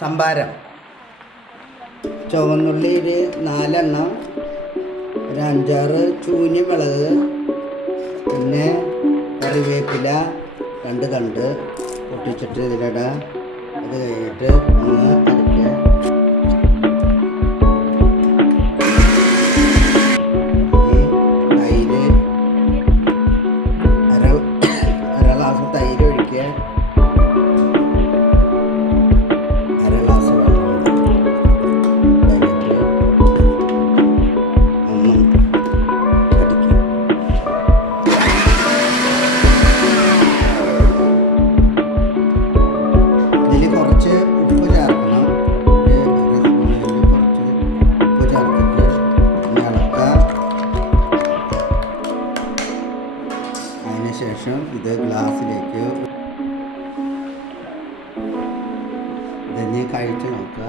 സംഭാരം. ചുവന്നുള്ളി ഒരു 4 എണ്ണം, ഒരു 5-6 ചൂഞ്ഞി മുളക്, പിന്നെ കറിവേപ്പില 2 തണ്ട് പൊട്ടിച്ചിട്ട് ഇതിലിടുക. അത് കഴിഞ്ഞിട്ട് ഒന്ന് അരയ്ക്കുക. തൈര് അര ഗ്ലാസ് തൈര് ഒഴിക്കുക. അര ഗ്ലാസ് വെള്ളം കഴിഞ്ഞിട്ട് ഒന്ന് അടിക്കുക. ഇതിൽ കുറച്ച് ഉപ്പ് ചേർക്കണം. ഒരു സ്പൂണിൽ കുറച്ച് ഉപ്പ് ചേർത്തിട്ട് ഇളക്കുക. അതിന് ശേഷം ഇത് ഗ്ലാസ്സിലേക്ക് ഇതന്നെ കഴിച്ച് നോക്കുക.